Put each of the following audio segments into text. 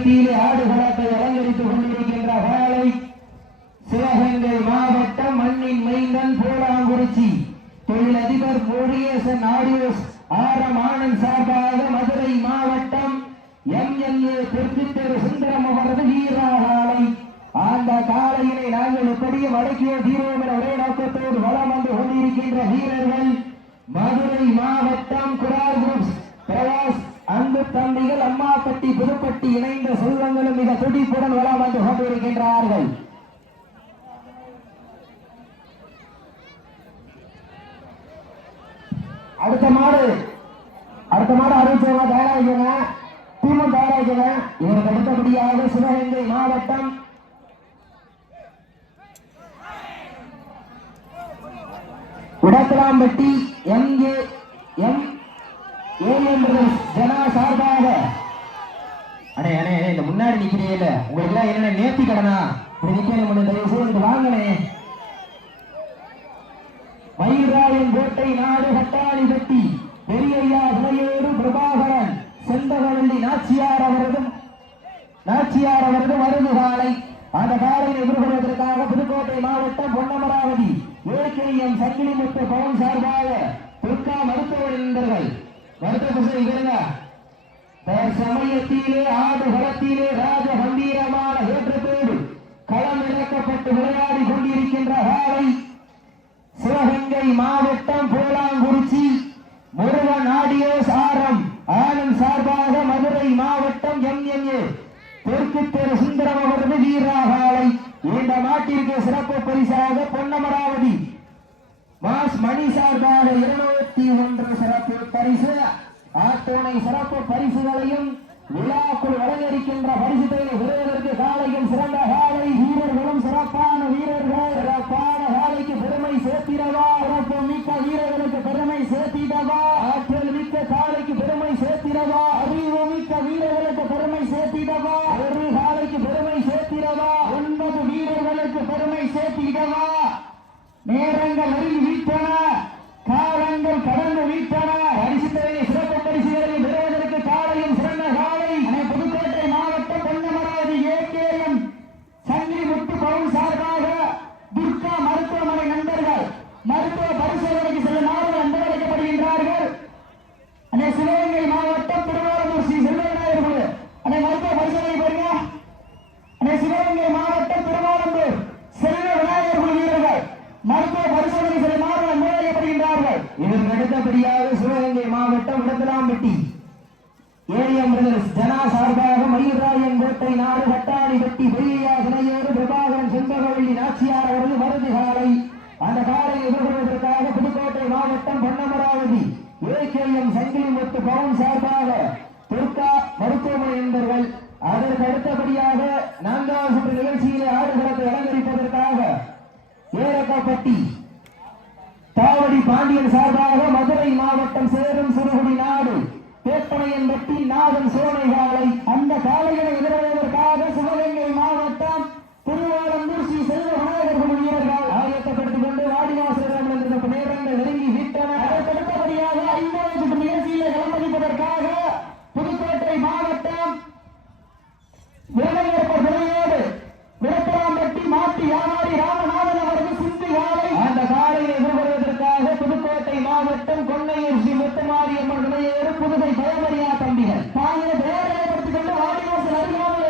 சமயத்திலே ஆடுகளத்தை அலங்கரித்துக் கொண்டிருக்கின்ற காலை சிவகங்கை மாவட்டம் மண்ணின் மைந்தன் போலாங்குறிச்சி தொழிலதிபர் முருகேசன் ஆடியோஸ் ஆரம் ஆனந்த் சார்பாக மதுரை மாவட்டம் MLA தெற்கு சுந்தரம் அவரது வீராகாலை அந்த காலையினை நாங்கள் எப்படியும் அடக்கிய தீரோம் என ஒரே நோக்கத்தோடு வளம் வந்து கொண்டிருக்கின்ற வீரர்கள் மதுரை மாவட்டம் குரார் குரூப்ஸ் பிரவாஸ் அன்பு தம்பிகள் அம்மாப்பட்டி புதுப்பட்டி இணைந்த செல்வங்களும் மிக துடிப்புடன் வளம் வந்து கொண்டிருக்கின்றார்கள். அடுத்த மாடு அறிவிச்சவங்க தயாராகிக்கங்க, டீமும் தயாராகிக்கங்க. இதற்கு அடுத்தபடியாக சிவகங்கை மாவட்டம் உடத்தலாம்பட்டி ஜனா சார்பாக அண்ணே அண்ணே இந்த முன்னாடி நிக்கிறீங்கல்ல, உங்களுக்கு எல்லாம் என்ன நேர்த்தி கடனா நிக்க வாங்கனே. மயிராயன் கோட்டை நாடு கட்டாளிபட்டி பெரியய்யா இளையோடு பிரபாகரன் செந்தகவள்ளி நாச்சியார் அவரது மருந்து காலை அந்த காலையை எதிர்கொள்வதற்காக புதுக்கோட்டை மாவட்டம் பொன்னமராவதி ஏகேஎம் சங்கிலிமுத்து பவன் சார்பாக துர்கா மருத்துவ நண்பர்கள் சமயத்திலே ஆடுகளத்திலே ராஜ கம்பீரமான ஏற்றத்தோடு களம் இறக்கப்பட்டு விளையாடி கொண்டிருக்கின்ற காலை சிவகங்கை மாவட்டம் போலாங்குறிச்சி முருகன் ஆடியோஸ் ஆரம் ஆனந்த் சார்பாக மதுரை மாவட்டம் MLA தெற்கு தெரு சுந்தரம் அவரது வீராகாலை இந்த நாட்டிற்கு சிறப்பு பரிசாக பொன்னமராவதி மாஸ் மணி சார்பாக 201 சிறப்பு பரிசு ஆத்தோனை சிறப்பு பரிசுகளையும் விழாக்குள் வழங்கியிருக்கின்ற பரிசுகளை பெறுவதற்கு காலையில் சிறந்த காலை வீரர்களும் சிறப்பான வீரர்கள் சிறப்பான காலைக்கு பெருமை சேர்த்திடவா, சிறப்பு மிக்க வீரர்களுக்கு பெருமை சேர்த்திடவா, ஆற்றல் மிக்க காலைக்கு பெருமை சேர்த்திடவா, அறிவு மிக்க வீரர்களுக்கு பெருமை சேர்த்திடவா, ஒரு காலைக்கு பெருமை சேர்த்திடவா, 9 வீரர்களுக்கு பெருமை சேர்த்திடவா. நேரங்கள் நெருங்கி விட்டன, காலங்கள் கடந்து விட்டன. பரிசுத்தலை சிறப்பு பரிசுகளை பெறுவதற்கு காலையும் சிறந்த காலை புதுக்கோட்டை மாவட்டம் பொன்னமராவதி ஏகேஎம் சங்கிலிமுத்து பவுன் சார்பாக துர்கா மருத்துவமனை நண்பர்கள் மருத்துவ பரிசோதனைக்கு சில நாடுகள் அன்பு அழைக்கப்படுகின்றார்கள். சிவகங்கை மாவட்டம் திருவாரூர் ஸ்ரீ செல்வநாயகர்கள் மருத்துவ பரிசோதனை பாருங்க. சிவகங்கை மாவட்டம் திருவாரூர் செல்வ விநாயகர்கள் வீரர்கள் மருத்துவ பரிசோதனை சில நாடுகள் அன்பு அழைக்கப்படுகின்றார்கள். இதற்கு அடுத்தபடியாக சிவகங்கை மாவட்டம் உடத்தலாம்பட்டி ஏஎம் ஜனா சார்பாக மயூராயன் கோட்டை நாடு கட்டாளிபட்டி பெரியய்யா இளையோடு பிரபாகரன் செந்தகவள்ளி நாச்சியார் அவரது மருந்து காலை அந்த காலையை எதிர்கொள்வதற்காக புதுக்கோட்டை மாவட்டம் பொன்னமராவதி ஏகேஎம் சங்கிலிமுத்து பவன் சார்பாக துர்கா மருத்துவமனை என்பர்கள். அதற்கு அடுத்தபடியாக 4வது சுற்று நிகழ்ச்சியிலே ஆடுகளத்தை அலங்கரிப்பதற்காக ஏரக்கப்பட்டி தாவடி பாண்டியன் சார்பாக மதுரை மாவட்டம் சேரும் சிறுகுடி நாடு பேப்பனையன்பட்டி நாதன் சோனை காலை அந்த காலைகளை எதிர்கொள்வதற்காக சிவகங்கை மாவட்டம் திருவாரூர் ஸ்ரீ செல்வ விநாயகர்கள் வீரர்கள் ஆயத்தப்படுத்திக் கொண்டு வாடிவாசலிடம் நேரங்கள் நெருங்கி விட்டன. அதற்கடுத்தபடியாக 5வது சுற்று நிகழ்ச்சியிலே களமளிப்பதற்காக புதுக்கோட்டை மாவட்டம் வேலையேற்பர் துறையோடு விளக்கராம்பட்டி மாட்டி வியாபாரி ராமநாதன் அவரது சிந்து காலை அந்த காலையை எதிர்கொள்வதற்காக புதுக்கோட்டை மாவட்டம் கொன்னையூர் ஸ்ரீ முத்துமாரியம்மன் துணையோடு புதுகை பயமரியா தம்பிகள் தாங்கள் தயாரிப்படுத்திக் கொண்டு வாடிவாசல் அருகாமல்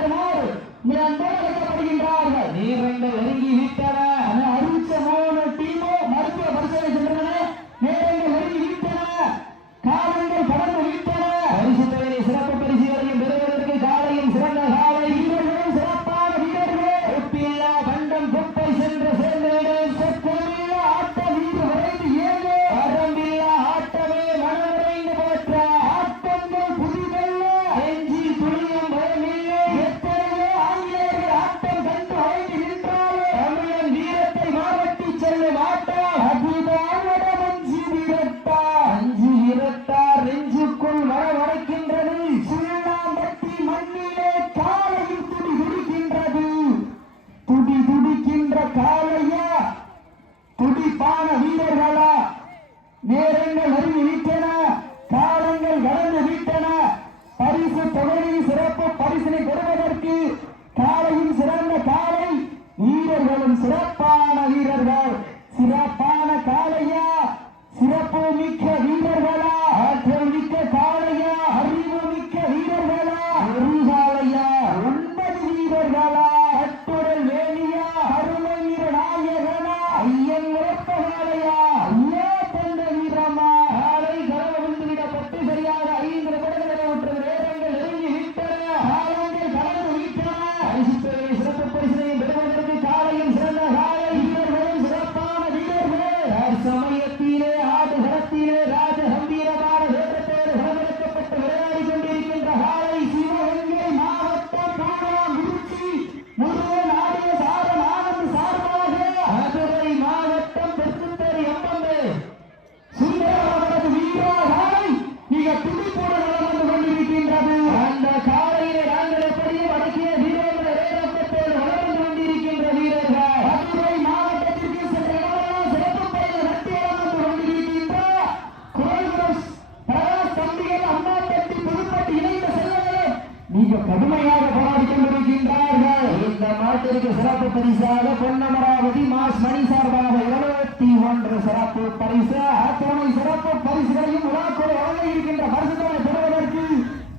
கடுமையாக போராடி கொண்டிருக்கின்றார்கள். இந்த மாட்டிற்கு சிறப்பு பரிசாக பொன்னமராவதி மாஸ் மணி சார்பாக 21 சிறப்பு பரிசு, அத்தனை சிறப்பு பரிசுகளையும் விழாக்குழு வழங்க இருக்கின்ற பரிசுகளை பெறுவதற்கு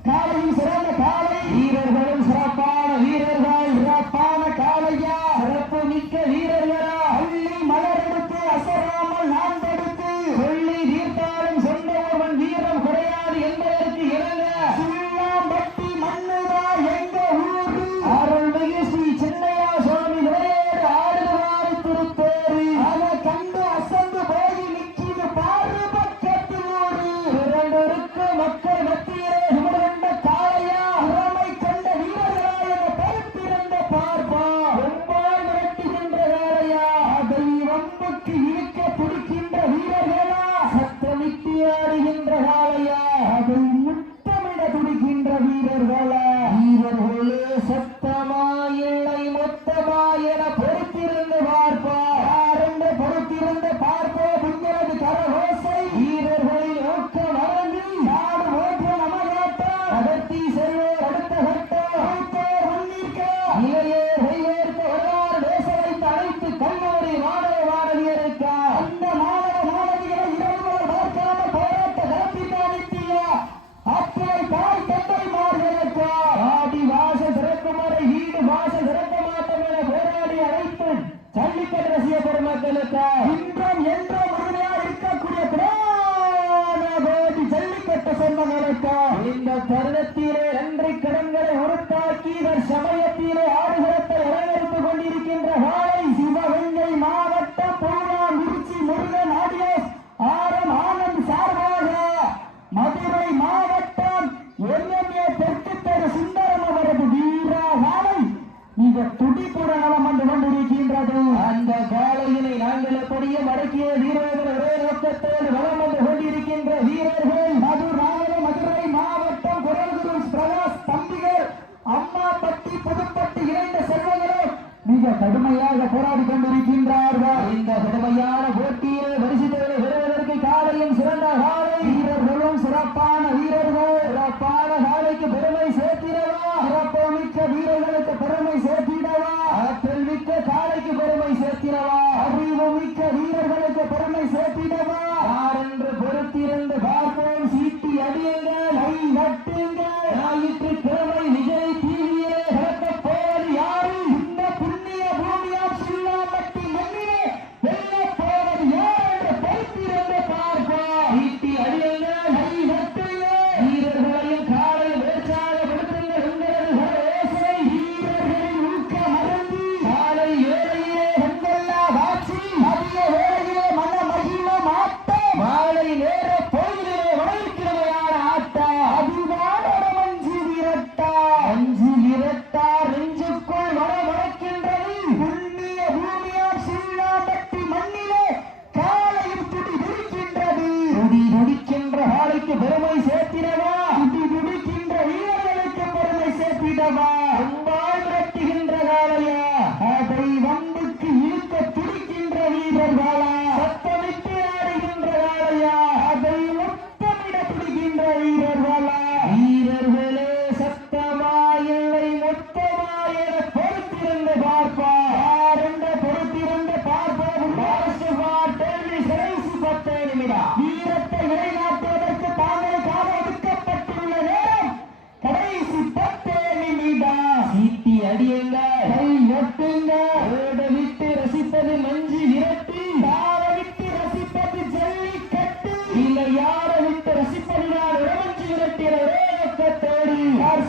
காலையும் சிறந்த காலை வீரர்களும் சிறப்பான வீரர்கள், சிறப்பான காலையா, சிறப்பு மிக்க வீரர்களா, அள்ளி மலர் எடுத்து அசராமல் நான் தடுத்து சொல்லி தீர்த்தாலும் சொந்த ஒருவன் வீரம் குறையாது என்பதற்கு இணங்க சுள்ளாம்பட்டி மண்ணுதா எங்க ஊரு அருள்மிகு ஸ்ரீ சின்னையா சுவாமி விளையாடு ஆடுவாரி திருத்தேரு அதை கண்டு அசந்து போய் நிற்கிது பாரு பக்கத்து ஊரு இரண்டொருக்கு மக்கள் மத்தியிலே நிமிர்ந்த காளையா திறமை கொண்ட வீரர்களா என பருத்திருந்த பார்ப்பா ரொம்பால் மிரட்டுகின்ற வேலையா அதை வம்புக்கு இழுக்க துடிக்கின்ற வீரர்களா சத்தமிட்டு ஆடுகின்ற காளையா அதை முத்தமிட துடிக்கின்ற வீரர்களா வீரர்களே சத்தமா இல்லை மொத்தமா என பொறுத்திருந்து பார்ப்பா யாரென்று பொறுத்திருந்து பார்ப்போ புஞ்சரது கரகோசை வீரர்களின் ஊக்கம் வழங்கி நாடு ஓற்ற நமகாட்டம் அகத்தி செல்வோர் அடுத்த கட்டம் முன்னிற்க இளையே வைவேற்க வரலாறு தேச வைத்து அழைத்து கல்லூரி மாணவ மாணவியருக்கா அந்த மாணவ மாணவிகளை இரவுகள் பார்க்காமல் போராட்ட களத்தில் அனுப்பியா அத்தனை தாய் தந்தைமார்களுக்கா ஆடி வாச சிறக்கும் வரை வீடு வாச சிறக்க மாட்டோம் என போராடி அழைத்து ஜல்லிக்கட்டு ரசிக பெருமக்களுக்கா இன்றும் என்றும் உறுதியாக இருக்கக்கூடிய கோடி ஜல்லிக்கட்டு சொந்தங்களுக்கா இந்த தருணத்திலே நன்றி கடன்களை உறுத்தாக்கி சமயத்திலே ஆடுகளத்தை அலங்கரித்துக் கொண்டிருக்கின்ற காலை சிவகங்கை மாவட்டம் பூலாங்குறிச்சி முருகன் ஆடியோஸ் ஆரம் ஆனந்த் சார்பாக மதுரை மாவட்டம் எல்எம்ஏ தெற்கு தெரு சுந்தரம் அவரது வீரா காலை மிக துடிப்புடன் நலம் வந்து கொண்டிருக்கின்றது. அந்த காலையினை நாங்கள் எப்படியே மடக்கிய வீரர்கள் ஒரே நோக்கத்தோடு வளம் வந்து கொண்டிருக்கின்ற வீரர்கள் மதுரை மாவட்டம் குரல்குரு பிரகாஷ் தம்பிகள் அம்மாப்பட்டி புதுப்பட்டி இணைந்த செல்வங்களும் மிக கடுமையாக போராடி கொண்டிருக்கின்றார்கள். இந்த கடுமையான போட்டியில் பரிசுகளை பெறுவதற்கு காலையும் சிறந்த காலை வீரர்களும் சிறப்பான வீரர்கள், சிறப்பான காலைக்கு பெருமை சேர்த்திடவா, சிறப்பு மிக்க வீரர்களுக்கு பெருமை சேர்த்திடவா, ஆற்றல் மிக்க காலைக்கு பெருமை சேர்த்திடவா, அறிவு மிக்க வீரர்களுக்கு பெருமை சேர்த்திடவா, யார் என்று பொறுத்திருந்து பார்ப்போம். சீட்டி அடியுங்கள், கை கட்டுங்கள், ஞாயிற்றுக்கிழமை விஜய் டிவியிலே கலக்கப் போவது யாரு? இந்த புண்ணிய பூமியாம் சில்லாம்பட்டி மண்ணிலே வெல்லப் போவது யார் என்று பொறுத்திருந்து பார்ப்போம். சீட்டி அடியுங்கள், கை கட்டுங்கள், வீரர்களையும் காலை உற்சாகப்படுத்துங்கள். உங்களது ஓசை வீரர்களின் ஊக்க மருந்து காலை வேளையிலே வந்தல்லா வாட்சி மதிய வேளையிலே மன மகிழும் ஆட்டம் மாலை நேர பொழுதிலே வளர்க்கிறவையான ஆட்டம் அதுதான் மஞ்சு விரட்டா மஞ்சு விரட்டா நெஞ்சுக்குள் வளர்க்கின்றது. புண்ணிய பூமியாம் சில்லாம்பட்டி மண்ணிலே காலையும் துடி துடிக்கின்றது. துடி துடிக்கின்ற காலைக்கு பெருமை சேர்த்திடவா, துடி துடிக்கின்ற வீரர்களுக்கு பெருமை சேர்த்திடவா, அம்பாள் விரட்டுகின்ற காலையா அதை வம்புக்கு இழுக்க துடிக்கின்ற வீரர்களா, சத்தமிட்டு ஆடுகின்ற காலையா அதை முத்தமிட துடிக்கின்ற வீரர்களா, வீரர்களே சத்தமா இல்லை மொத்தமா என பொறுத்திருந்து பார்ப்பா, யார் என்ற பொறுத்திருந்து பார்ப்போம். கடைசி 10 நிமிடம் வீரத்தை நிலைநாட்டுவதற்கு தாங்களுக்காக ஒதுக்கப்பட்டுள்ள நேரம் கடைசி 10 நிமிடம். சீட்டி அடியுங்கள், கை ஒட்டுங்கள், ஓட விட்டு ரசிப்பது மஞ்சு விரட்டி, யார விட்டு ரசிப்பது ஜல்லிக்கட்டு, இல்லை யார விட்டு ரசிப்பதுதான் உடமஞ்சு விரட்டிய ஒரே நோக்கத்தோடு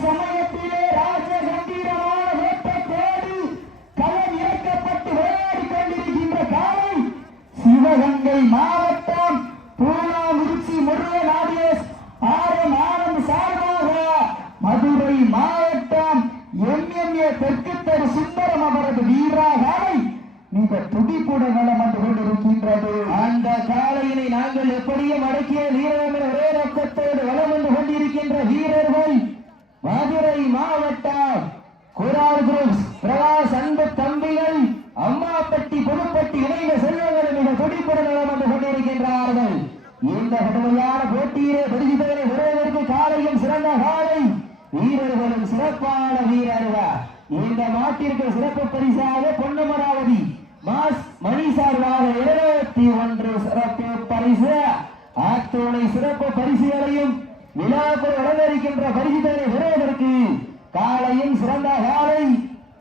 சமயத்திலே ராஜ கம்பீரமான ஓட்டத்தோடு களம் இறக்கப்பட்டு விளையாடி கொண்டிருக்கின்ற காலை சிவகங்கை மாவட்டம் பூலாங்குறிச்சி முருகன் ஆடியோஸ் ஆரம் ஆனந்த் சார்பாக மதுரை மாவட்டம் எம்எம்ஏ தெற்கு தெரு சுந்தரம் அவரது வீரா காலை மிக துடிப்புடன் நலம் வந்து கொண்டிருக்கின்றது. அந்த காலையினை நாங்கள் எப்படியும் அடக்கிய வீரர்கள் ஒரே நோக்கத்தோடு வளம் வந்து கொண்டிருக்கின்ற வீரர்கள் மதுரை மாவட்டம் குரார் குரூப்ஸ் பிரகாஷ் அன்பு தம்பிகள் அம்மாப்பட்டி புதுப்பட்டி இணைந்த செல்வங்கள் மிக துடிப்புடன் நலம் வந்து கொண்டிருக்கின்றார்கள். இந்த கடுமையான போட்டியிலே பரிசுகளை பெறுவதற்கு காலையும் சிறந்த காலை வீரர்களும் சிறப்பான வீரர்கள். இந்த மாட்டிற்கு சிறப்பு பரிசாக பொன்னமராவதி மாஸ் மணி சார்பாக 71 சிறப்பு பரிசு. அத்துணை சிறப்பு பரிசுகளையும் விழாக்கள் அலங்கரிக்கின்ற பரிசுகளை பெறுவதற்கு காலையும் சிறந்த காலை,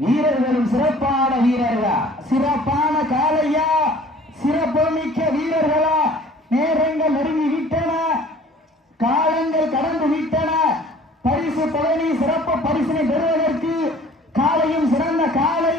வீரர்களும் சிறப்பான வீரர்கள். சிறப்பான காலையா, சிறப்பு மிக்க வீரர்களா? நேரங்கள் நெருங்கி விட்டன, காலங்கள் கடந்து விட்டன. பரிசு பழனி சிறப்பு பரிசினை பெறுவதற்கு காலையும் சிறந்த காலை,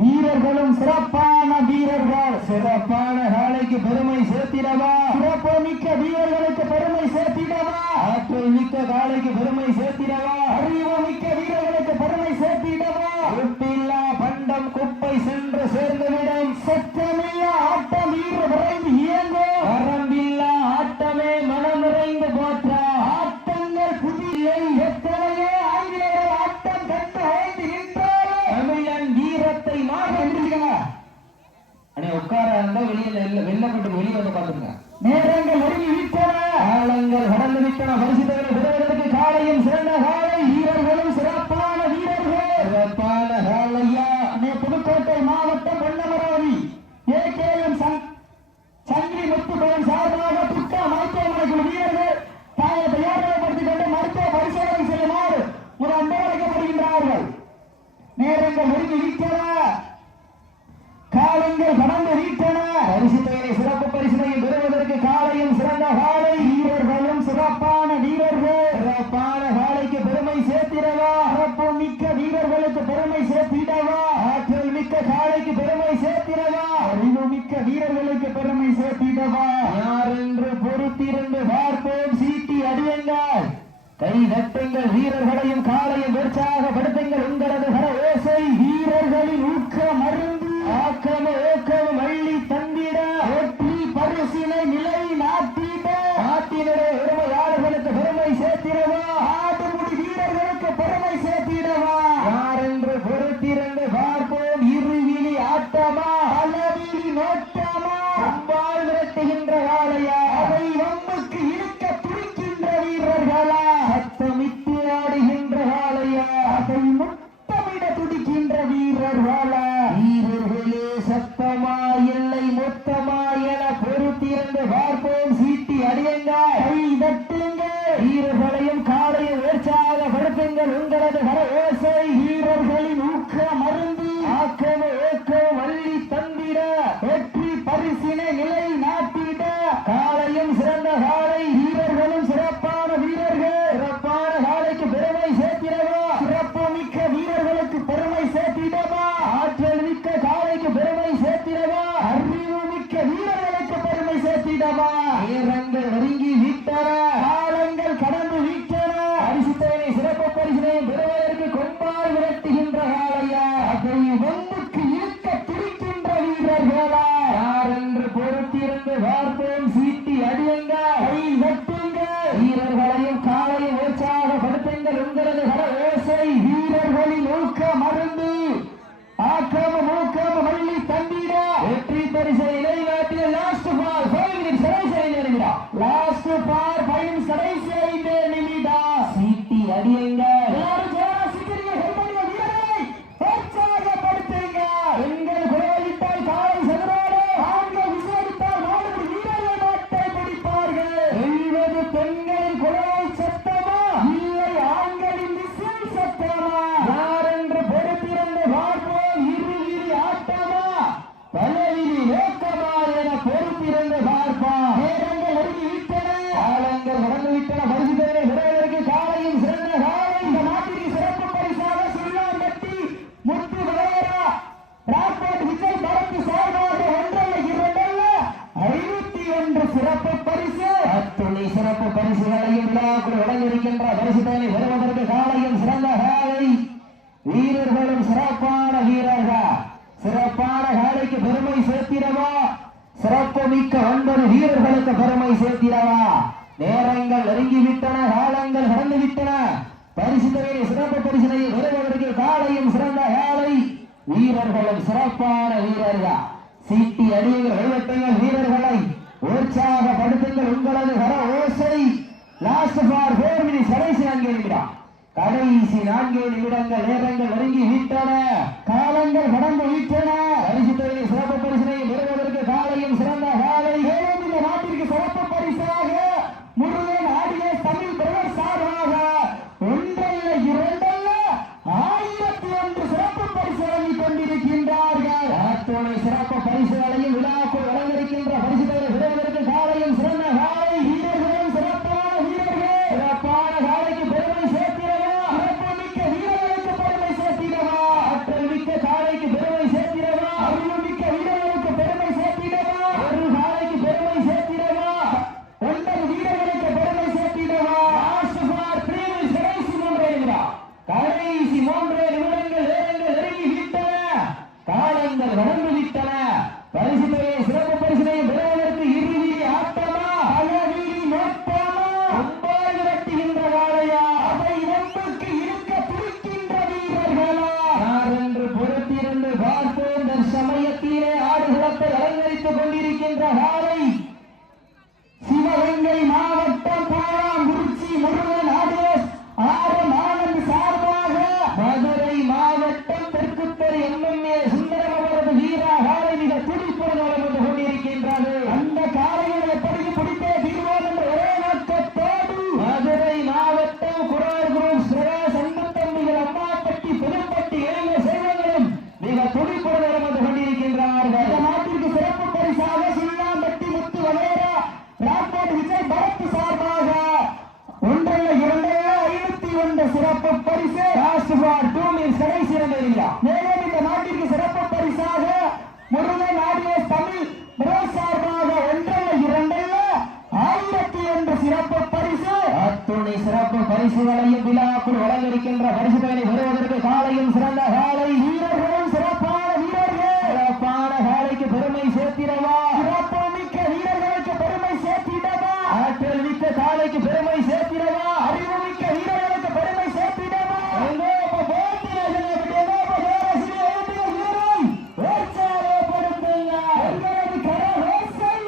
வீரர்களும் சிறப்பான வீரர்கள். சிறப்பான காலைக்கு பெருமை சேர்த்திடவா? சிறப்பு மிக்க வீரர்களுக்கு பெருமை சேர்த்திடவா? ஆற்றல் மிக்க காலைக்கு பெருமை சேர்த்திடவா? அறிவு மிக்க வீரர்களுக்கு பெருமை சேர்த்திடவா? உப்பில்லா பண்டம் குப்பை சென்று சேர்ந்துவிடும். சத்தமில்லா ஆட்டம் வீர விரைந்து இயங்கோ. வரம்பில்லா ஆட்டமே மனம் நிறைந்து போற்ற. ஆட்டங்கள் புதிய எத்தனையோ ஆங்கிலேயர் ஆட்டம் கண்டு ஓய்ந்து நின்றாரோ தமிழன் வீரத்தை உட்கார வெள்ளப்பட்டு வெளியே வந்து பார்த்துங்க. நேரங்கள் நெருங்கி விட்டன, காலங்கள் கடந்து விட்டன. பரிசுகளை பெறுவதற்கு காலையும் சிறந்த காலை, வீரர்களும் சிறப்பான வீரர்கள். சிறப்பான காலையா. புதுக்கோட்டை மாவட்டம் பொன்னமராவதி AKM சங்கிலி முத்துப்பயன் சார்பாக புத்த மருத்துவமனைக்குழு வீரர்கள் தாயத்தை ஏற்படுத்திக் கொண்டு மருத்துவ பரிசோதனை செய்யுமாறு ஒரு அன்பளிக்கப்படுகின்றார்கள். நேரங்கள் நெருங்கி விட்டன, காலங்கள் கடந்து விட்டன. பரிசுகளை சிறப்பு பரிசுகளை பெறுவதற்கு காலையும் சிறந்த காலை, வீரர்களும் சிறப்பான வீரர்கள். சிறப்பான காலைக்கு பெருமை சேர்த்திடவா? சிறப்பு மிக்க வீரர்களுக்கு பெருமை சேர்த்திடவா? ஆற்றல் மிக்க காலைக்கு பெருமை சேர்த்திடவா? அறிவு மிக்க வீரர்களுக்கு பெருமை சேர்த்திடவா? யார் என்று பொறுத்திருந்து பார்ப்போம். சீட்டி அடியுங்கள், கை தட்டுங்கள், வீரர்களையும் காலையும் உற்சாகப்படுத்துங்கள். உங்களது கர ஓசை வீரர்களின் ஊக்க மருந்து ஆக்கம ஊக்கம் வள்ளி தந்திட வெற்றி பரிசினை நிலை நாட்டிட. நாட்டினுடைய உரிமையாளர்களுக்கு பெருமை சேர்த்திடவா? ஆடுமுடி வீரர்களுக்கு பெருமை சேர்த்திடவா? யார் என்று பொறுத்திருந்து பார்ப்போம். இருவிழி ஆட்டமா, அளவிழி நோட்டமா, அம்பாள் விரட்டுகின்ற வாழையா, அதை வம்புக்கு இழுக்க துடிக்கின்ற வீரர்களா, சத்தமிட்டு ஆடுகின்ற வாழையா, அதை முத்தமிட துடிக்கின்ற வீரர்களா? வீரர்களே சத்தமா இல்லை மொத்தமா என பொறுத்திருந்து பார்ப்போம். சீட்டி அடியுங்கள், கை தட்டுங்கள், வீரர்களையும் காலையும் உற்சாகப்படுத்துங்கள். உங்களது கர ஓசை வீரர்களின் ஊக்க மருந்து ஆக்கம ஊக்கம் வள்ளி தந்திட வெற்றி பரிசினை நிலை நாட்டிட. காலையும் சிறந்த காலை, வீரர்களும் சிறப்பான வீரர்கள். சிறப்பான காலைக்கு பெருமை சேர்த்திடவா? சிறப்பு மிக்க வீரர்களுக்கு பெருமை சேர்த்திடவா? ஆற்றல் மிக்க காலைக்கு பெருமை சேர்த்திடவா? அறிவு மிக்க வீரர்களுக்கு பெருமை சேர்த்திடவா? நேரங்கள் நெருங்கி விட்டன, காலங்கள் கடந்து விட்டன. பரிசுத்தனை சிறப்பு பரிசினை பெறுவதற்கு கொம்பால் விரட்டுகின்ற காலையா, அதை வம்புக்கு இழுக்க துடிக்கின்ற வீரர்களா? யார் என்று பொறுத்திருந்து பார்ப்போம். சீட்டி அடியுங்கள், கை தட்டுங்கள், வீரர்களையும் காலையும் உற்சாகப்படுத்துங்கள். உங்களது கர ஓசை வீரர்களின் ஊக்க மருந்து ஆக்கம ஊக்கம் வள்ளி தந்திட வெற்றி பரிசை நிலைநாட்டிய லாஸ்ட் ஃபார் 5 மினிட்ஸ் கடைசி நிமிடம். லாஸ்ட் ஃபார் 5 மினிட்ஸ் கடைசி 5 நிமிடம். சீட்டி அடியுங்கள், எல்லாரும் ஜோரா சீக்கிரமா ஹெல்மெட் வீரரை உற்சாகப்படுத்துங்க. எங்கள் குரலிட்டால் காலை சதுரோடு, ஆண்கள் விசேடித்தால் 4 வீரர்கள் நாட்டை பிடிப்பார்கள். 70 பெண்களின் குரல் சத்தமா இல்லை ஆண்களின் விசில் சத்தமா? யார் என்று பொறுத்திருந்து பார்ப்போம். இருவிழி ஆட்டமா, பலவிழி நோக்கமா என பொறுத்திருந்து பார்ப்போம். நேரங்கள் நெருங்கி விட்டன, காலங்கள் கடந்து விட்டன. பரிசுகளை பெறுவதற்கு காலையும் சிறந்த காலை. இந்த நாட்டிற்கு சிறப்பு பரிசாக சுள்ளாம்பட்டி முத்து வளையரா ராக்போர்ட் விஜய் பரத்து சார்பாக 51 சிறப்பு பரிசு. அத்துணை சிறப்பு பரிசுகளையும் விழாக்குள் வழங்கியிருக்கின்ற பரிசுகளை பெறுவதற்கு காலையும் சிறந்த காலை, வீரர்களும் சிறப்பான வீரர்கள். சிறப்பான காலைக்கு பெருமை சேர்த்திடவா? சிறப்பு மிக்க 9 வீரர்களுக்கு பெருமை சேர்த்திடவா? நேரங்கள் நெருங்கிவிட்டன, காலங்கள் கடந்து விட்டன. பரிசுகளை சிறப்பு பரிசினை பெறுவதற்கு காலையும் சிறந்த காலை, வீரர்களும் சிறப்பான வீரர்கள். சீட்டி அடியுங்கள், கைவட்டுங்கள், வீரர்களை உற்சாகப்படுத்துங்கள். உங்களது கர ஓசை லாஸ்ட் ஃபார் 4 மினிட்ஸ் கடைசி 4 நிமிடம். கடைசி 4 நிமிடங்கள் நேரங்கள் நெருங்கி விட்டன. காலங்கள் கடந்து விட்டன. பரிசுத்தொகையை சிறப்பு பரிசினை பெறுவதற்கு காலையும் சிறந்த காலை. மேலும் இந்த நாட்டிற்கு சிறப்பு பரிசாக முருகன் ஆடிய தமிழ் பிரதர் சார்பாக ஒன்றல்ல இரண்டல்ல 1001 சிறப்பு பரிசு வழங்கிக் கொண்டிருக்கின்றார்கள். அத்துணை சிறப்பு பரிசுகளையும் விழாக்குள் வழங்கியிருக்கின்ற பரிசுகளை பெறுவதற்கு காலையும் சிறந்த காலை. வீரர்களும் சிறப்பான வீரர்கள். சிறப்பான காலைக்கு பெருமை சேர்த்திடவா? சிறப்பு மிக்க வீரர்களுக்கு பெருமை சேர்த்திடவா? ஆற்றல் மிக்க காலைக்கு பெருமை சேர்த்திடவா? அறிவு மிக்க வீரர்களுக்கு பெருமை சேர்த்திடவா? ஒரு காலைக்கு பெருமை சேர்த்திடவா? 9 வீரர்களுக்கு பெருமை சேர்த்திடவா? கடைசி 3 நிமிடங்கள் நேரங்கள் நெருங்கி விட்டன. காலங்கள் கடந்து விட்டன. பரிசுத்தையை சிறப்பு பரிசினையும் பெறுவதற்கு இறுதி ஆட்டமா அழகிரி நோட்டமா ஒம்பாடு விரட்டுகின்ற காலையா அதை நம்புக்கு இருக்க துடிக்கின்ற வீரர்களா யார் என்று பொறுத்திருந்து பார்ப்போம். தற்சமயத்திலே ஆடுகளத்தை அலங்கரித்துக் கொண்டிருக்கின்ற காலை சிவகங்கை மாவட்டம் பாலாங்குறிச்சி முருகன் ஆடியோஸ் ஆரம் ஆனந்த் சார்பாக மதுரை மாவட்டம் தெற்குத்தெரு எம்எம்ஏ சுந்தரம் அவரது வீரா காலை மிக துடிப்புடன் வந்து கொண்டிருக்கின்றது. அந்த காலையை எப்படி பிடித்தே தீர்வோம் என்ற ஒரே நோக்கத்தோடு மதுரை மாவட்டம் குரார் குரூப் பிரகாஷ் அன்புத்தம்பிகள் அம்மாப்பட்டி புதுப்பட்டி இளைஞ சேவங்களும் மிக துடிப்புடன் வந்து கொண்டிருக்கின்றார்கள். இந்த நாட்டிற்கு சிறப்பு பரிசாக சில்லாம்பட்டி முத்து வகைரா ராட்போட் விஜய் பரத் சார்பாக ஒன்றல்ல இரண்டல்ல 51 சிறப்பு பரிசு கடைசி இரண்டில். மேலும் இந்த நாட்டிற்கு சிறப்பு பரிசாக முருகன் ஆடியோஸ் தமிழ் பிரதர் சார்பாக ஒன்றல்ல இரண்டல்ல 1001 சிறப்பு பரிசு. அத்துணை சிறப்பு பரிசுகளையும் விழாக்குள் வழங்கியிருக்கின்ற பரிசுகளை பெறுவதற்கு காலையும் சிறந்த காலை. வீரர்களும் சிறப்பான வீரர்கள். சிறப்பான காலைக்கு பெருமை சேர்த்திடவா? சிறப்பு மிக்க வீரர்களுக்கு பெருமை சேர்த்திடவா? ஆற்றல் மிக்க காலைக்கு பெருமை சேர்த்திடவா? அறிவு மிக்க வீரர்களுக்கு பெருமை சேர்த்திடவா?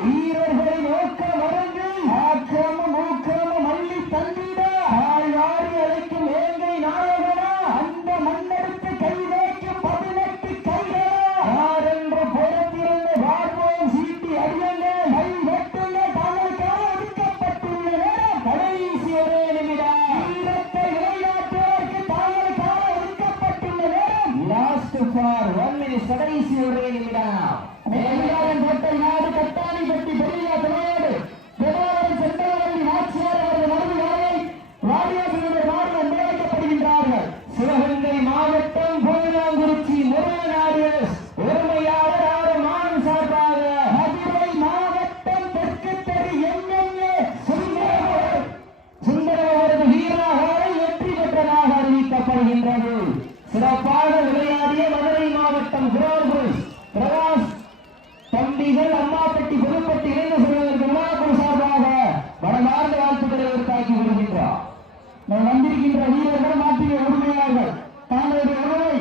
வீரர்களின் நோக்க மருந்து ஆக்கிரமும் ஊக்கிரமும் அள்ளி தந்திட ஆழ்வாரி அழைக்கும் வேங்கை நாயகனா அந்த மண்ணெடுத்து கை வைக்கும் 18 கைகளா யார் என்று பொறுத்திருந்து பார்ப்போம். சீட்டி அடியுங்கள், கை வெட்டுங்கள். தாங்களுக்காக ஒதுக்கப்பட்டுள்ள நேரம் கடைசி ஒரே நிமிடம். வீரத்தை விளையாட்டுவதற்கு தாங்களுக்காக ஒதுக்கப்பட்டுள்ள நேரம் லாஸ்ட் ஃபார் 1 மினிட். கடைசி ஒரே நிமிடம். கோட்டை நாடு கட்டாணி பட்டி பெரிய தலையோடு பெருமாள் சென்றவர்கள் ஆட்சியார் அவர்கள் மனது வாயை வாடியாசிரியர் நாடு அன்பளிக்கப்படுகின்றார்கள். சிவகங்கை மாவட்டம் பாலாங்குறிச்சி முருகன் ஆடியோஸ் உரிமையாளர் ஆரம் ஆனந்த் சார்பாக மதுரை மாவட்டம் தெற்குத்தெரு எம்எம்ஏ சுந்தரம் அவரது வீரர்களை வெற்றி பெற்றதாக அறிவிக்கப்படுகின்றது. சிறப்பாக விளையாடிய மதுரை மாவட்டம் பிரகாஷ் தம்பிகள் அம்மாப்பட்டி புதுப்பட்டி இளைஞ செல்வதற்கு விழாக்குழு சார்பாக மனமார்ந்த வாழ்த்துக்களை உருவாக்கி வருகின்றார். வந்திருக்கின்ற வீரர்கள் நாட்டிய உரிமையாளர்கள் தாங்களுடைய உணவை